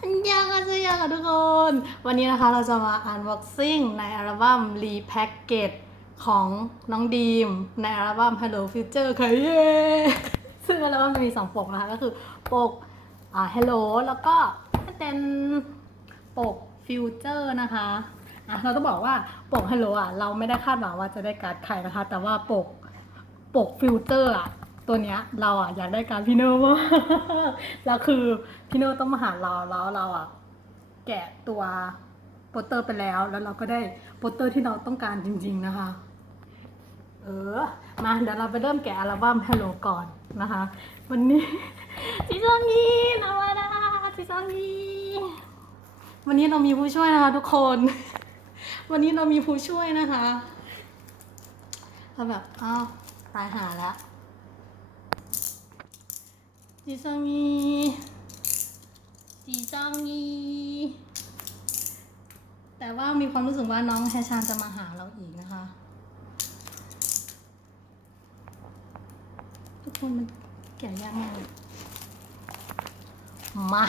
อันยังอาจจะยังค่ะทุกคน วันนี้นะคะเราจะมาอันบ็อกซิ่งในอัลบั้มรีแพ็กเกจของน้องดีม ในอัลบั้ม Hello Future ค่ะเย้ซึ่งอัลบั้มมีสองปกนะคะ ก็คือปกอ่า Hello แล้วก็เป็นปก Future นะคะอะเราต้องบอกว่าปก Hello อะเราไม่ได้คาดหวังว่าจะได้การ์ดใครนะคะ แต่ว่าปกปกฟิลเตอร์อะ ตัวเนี้ยเราอะอยากได้การพี่เนอร์มากแล้วคือพี่เนอร์ต้องมาหาเราแล้วเราอะแกะตัวโปสเตอร์ไปแล้วแล้วเราก็ได้โปสเตอร์ที่เราต้องการจริง ๆนะคะ เออ มาเดี๋ยวเราไปเริ่มแกะอัลบั้ม Hello ก่อนนะคะ วันนี้จิซองีนามาดาจิซองีวันนี้เรามีผู้ช่วยนะคะทุกคน วันนี้เรามีผู้ช่วยนะคะเราแบบอ้าวตายหาแล้ว จิซองยีจิซองยีแต่ว่ามีความรู้สึกว่าน้องแฮชานจะมาหาเราอีกนะคะ ทุกคนมันแก่ยากมากมา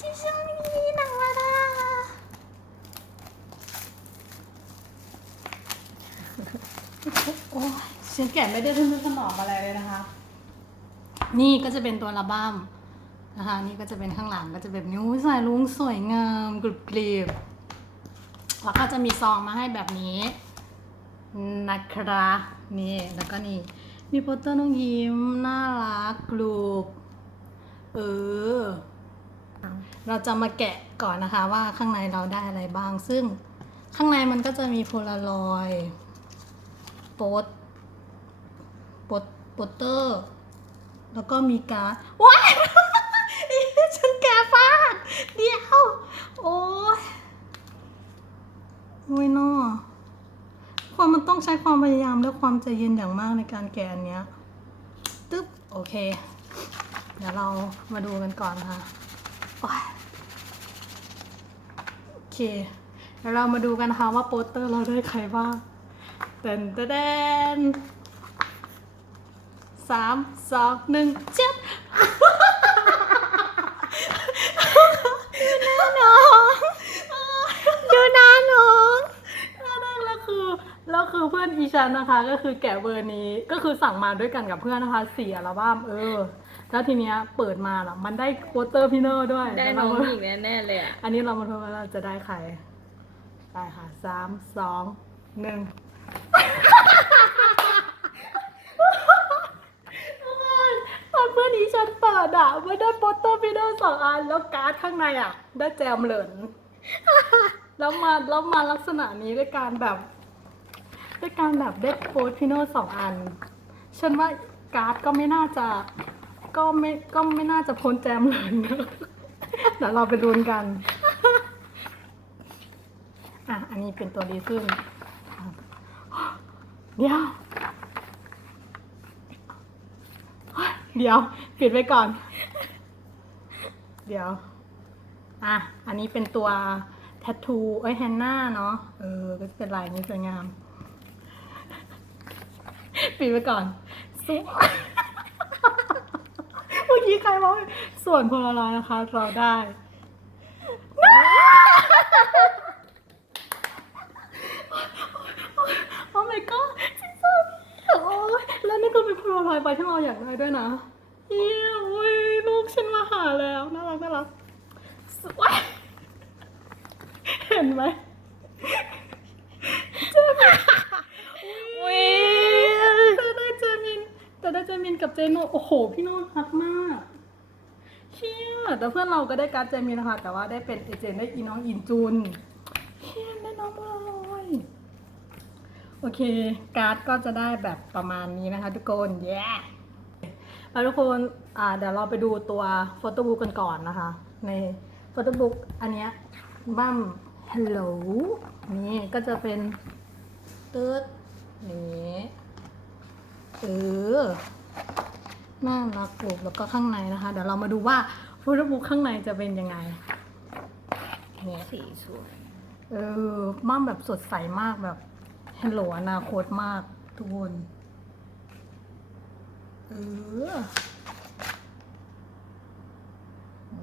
จิซองยีนามาดาโอ้ย ฉันแกะไม่ได้ทนุถนอมอะไรเลยนะคะ นี่ก็จะเป็นตัวอัลบั้มนะคะ นี่ก็จะเป็นข้างหลังก็จะแบบนิ้วสายลุงสวยงามกรุบกรีบแล้วก็จะมีซองมาให้แบบนี้นะครับนี่แล้วก็นี่ มีโปสเตอร์น้องยิ้มน่ารักกรุบเออ เราจะมาแกะก่อนนะคะว่าข้างในเราได้อะไรบ้าง ซึ่งข้างในมันก็จะมีโพลารอยด์โปส โปสเตอร์ แล้วก็มีการ์ดว้ายฉันแกะฟาดเดียว โอ้ยโอ้ยนอคนมันต้องใช้ความพยายามและความใจเย็นอย่างมากในการแกนเนี้ยตึ๊บ โอเค เดี๋ยวเรามาดูกันก่อนนะคะโอ้ยโอเคเดี๋ยวเรามาดูกันนะคะว่าโปสเตอร์เราได้ใครบ้างเต้นเต้น สามสองหนึ่งเจ็ดดูหน้าน้องดูหน้าน้องหน้าน้องแล้วคือแล้วคือเพื่อนอีชันนะคะ ก็คือแกะเบอร์นี้ก็คือสั่งมาด้วยกันกับเพื่อนนะคะสี่อัลบั้มเออ แล้วทีเนี้ยเปิดมาแล้วมันได้โปสเตอร์พี่เนอร์ด้วยได้เยวน้เราองมาหญิงแน่ๆเลยอะอันนี้เรามาดูว่าเราจะได้ใคร ไปค่ะสามสองหนึ่งตอนเพื่อนนี้ ฉันเปิดอะไม่ได้โปสเตอร์พีเดอร์สองอันแล้วการ์ดข้างในอะ ได้แจมเหลินแล้วมาแล้วมาลักษณะนี้ด้วยการแบบ ด้วยการแบบได้โพสพีโนสองอัน ฉันว่าการ์ดก็ไม่น่าจะ ก็ไม่ก็ไม่น่าจะพ้นแจมเหลินเดี๋ยวเราไปลุ้นกัน อะ อันนี้เป็นตัวดีขึ้นเดี๋ยว เดี๋ยว ปิดไว้ก่อน เดี๋ยว อะ อันนี้เป็นตัวแทททูเอ้ยแฮนนาเนาะ เออ ก็จะเป็นลายนี้สวยงาม ปิดไว้ก่อนส่วนเมื่อกี้ใครบอกส่วนโพลารอยนะคะ เราได้ โอ้ my god จิซอโอ้ยแล้วนี่ก็ เป็นโพลอยด์ใบที่เราอยากได้ด้วยนะเฮียโอ้ยลูกฉันมาหาแล้วน่ารักน่ารักสวยเห็นไหมเจมินอุ้ยแต่ได้เจมินแต่ได้เจมินกับเจโนโอ้โห พี่โน้ตรักมากเชี่ยแต่เพื่อนเราก็ได้การดเจมินนะคะแต่ว่าได้เป็นเอเจนต์ได้อีน้องอินจุนเชี่ยได้น้องโพลา โอเค การ์ดก็จะได้แบบประมาณนี้นะคะทุกคนแย่แล้วทุกคนอ่าเดี๋ยวเราไปดูตัวโฟโต้บุ๊กกันก่อนนะคะ ในโฟโต้บุ๊กอันเนี้ยบั้ม Hello นี่ก็จะเป็นตืดนี่เออน่ารักกรุบแล้วก็ข้างในนะคะ เดี๋ยวเรามาดูว่าโฟโต้บุ๊กข้างในจะเป็นยังไงเนี่ยสีสวยเออม่ามแบบสดใสมากแบบ ฮัลโหลอนาคตมากทุกคน เออโอ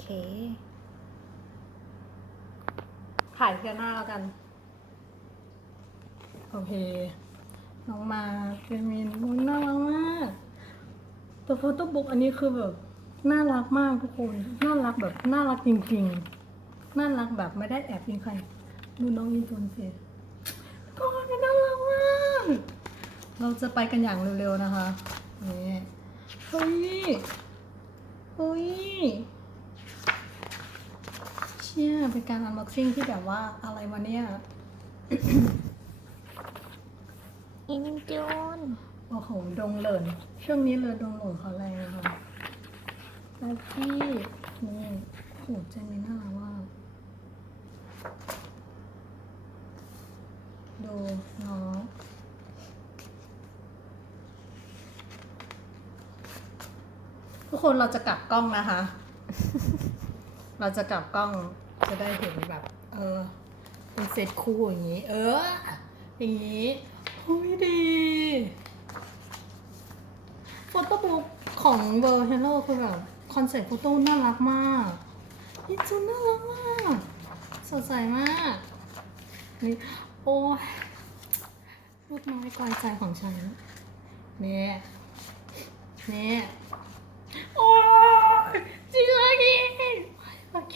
เค ถ่ายเทียหน้าแล้วกัน โอเค น้องมาเป็มินุน่ารักมากตัวโฟโต้บุ๊กอันนี้คือแบบ น่ารักมากทุกคน น่ารักแบบ น่ารักจริง ๆ น่ารักแบบไม่ได้แอบยิงใคร ดูน้องยินจนเสร็จ เราจะไปกันอย่างเร็วๆนะคะนี่เฮ้ยเฮ้ยเชี่ยเป็นการอันบ็อกซิ่งที่แบบว่าอะไรวะเนี่ยอินจูนโอ้โหดงเหลินช่วงนี้เลยดงเหลินเขาแรงนะคะแล้วพี่นี่โอ้โหเจนนี่น่ารักมากดูน้อง ทุ กคนเราจะกลับกล้องนะคะ เราจะกลับกล้องจะได้เห็นแบบ เออเป็นเซตคู่อย่างนี้ เออ อย่างนี้หุยดีโฟโต้บุ๊กของเบอร์เฮลโลคือแบบคอนเซ็ปต์โฟโต้น่ารักมากอิจูน่ารักมากสดใสมากนี่โอ้ลูกน้อยกลายใจของฉันเนี่ยเนี่ย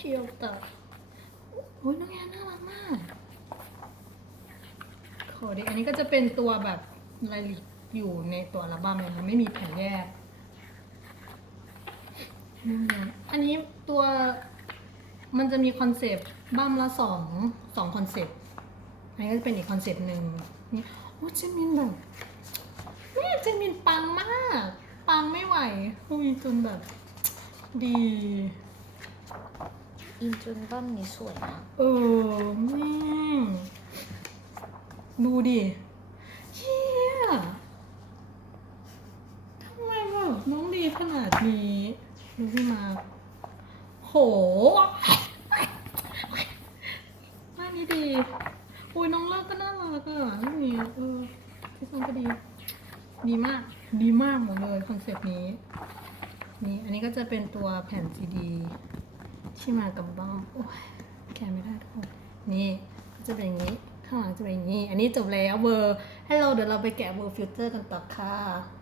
มาเคียวต่อโอ้ยน้องแอนน่ารักมากขอดิอันนี้ก็จะเป็นตัวแบบรายละเอียดอยู่ในตัวอัลบั้มเลยนะไม่มีแผ่นแยก อันนี้ตัวมันจะมีคอนเซปต์บั้มละสองสองคอนเซปต์อันนี้ก็จะเป็นอีกคอนเซปต์หนึ่งนี่โอ้เจมินแบบแม่เจมินปังมาก ปังไม่ไหวคุยจนแบบดี อินจูนบ้านนี้สวยนะเออแม่งดูดิเฮียทำไมแบบน้องดีขนาดนี้ดูพี่มาโหอันนี้ดีอุ้ยน้องเลิกก็น่ารักอะนี่เออพี่ซันก็ดี ดีมาก ดีมากหมดเลยคอนเซปต์นี้ นี่ อันนี้ก็จะเป็นตัวแผ่นซีดี ที่มากับบ้องโอ้ยแกไม่ได้ทุกคนนี่ก็จะเป็นอย่างนี้ ข้างหลังจะเป็นอย่างนี้ อันนี้จบแล้วเบอร์ฮัลโหลเดี๋ยวเราไปแกะเบอร์ฟิลเตอร์กันต่อค่ะ